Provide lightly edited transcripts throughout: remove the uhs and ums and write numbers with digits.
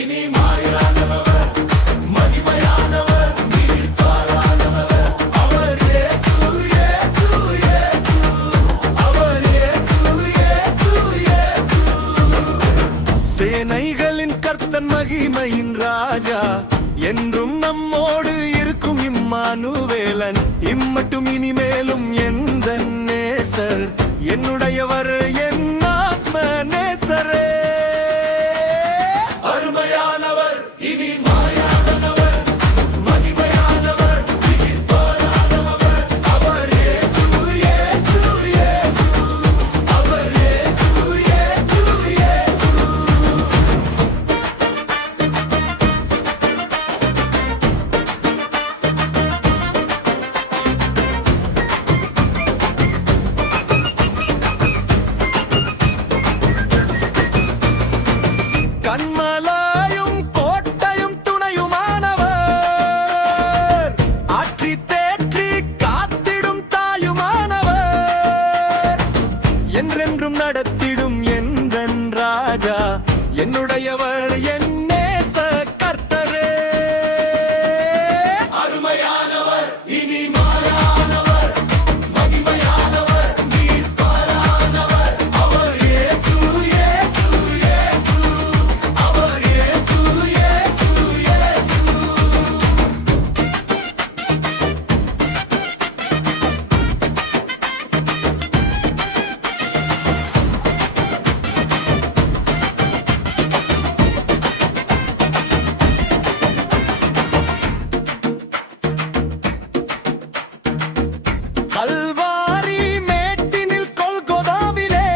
இனி மாறானவர், மகிமையானவர், மீட்பாரானவர். அவர் இயேசு, இயேசு, இயேசு. அவர் இயேசு, இயேசு, இயேசு. சேனைகளின் கர்த்தன், மகிமையின் ராஜா, என்றும் நம்மோடு இருக்கும் இம்மானுவேலன். இம்மட்டும் இனிமேலும் எந்த நேசர், என்னுடையவர், என் ஆத்ம நேசரே. அருமையானவர், இனி மாறானவர், மகிமையானவர், மீட்பாரானவர். அவர் இயேசு, இயேசு, இயேசு. அவர் இயேசு, இயேசு, இயேசு. கண்மலையும் கோட்டையும் துணையுமானவர், ஆற்றி தேற்றி காத்திடும் தாயுமானவர், என்றென்றும் நடத்திடும் எந்தன் ராஜா, என்னுடையவர், என் நேச கர்த்தரே. அருமையானவர், இனி மாறானவர், மகிமையானவர், மீட்பாரானவர். அவர் இயேசு, இயேசு, இயேசு. அவர் இயேசு, இயேசு, இயேசு. கல்வாரி மேட்டினில் கொல்கொதாவிலே,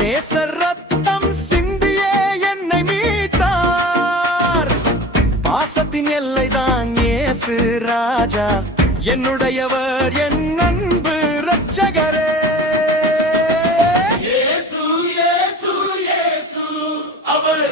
நேசர் ரத்தம் சிந்தியே என்னை மீட்டார். பாசத்தின் எல்லைதான் இயேசு ராஜா, என்னுடையவர், என் அன்பு இரட்சகரே. இயேசு, இயேசு, இயேசு. அவர்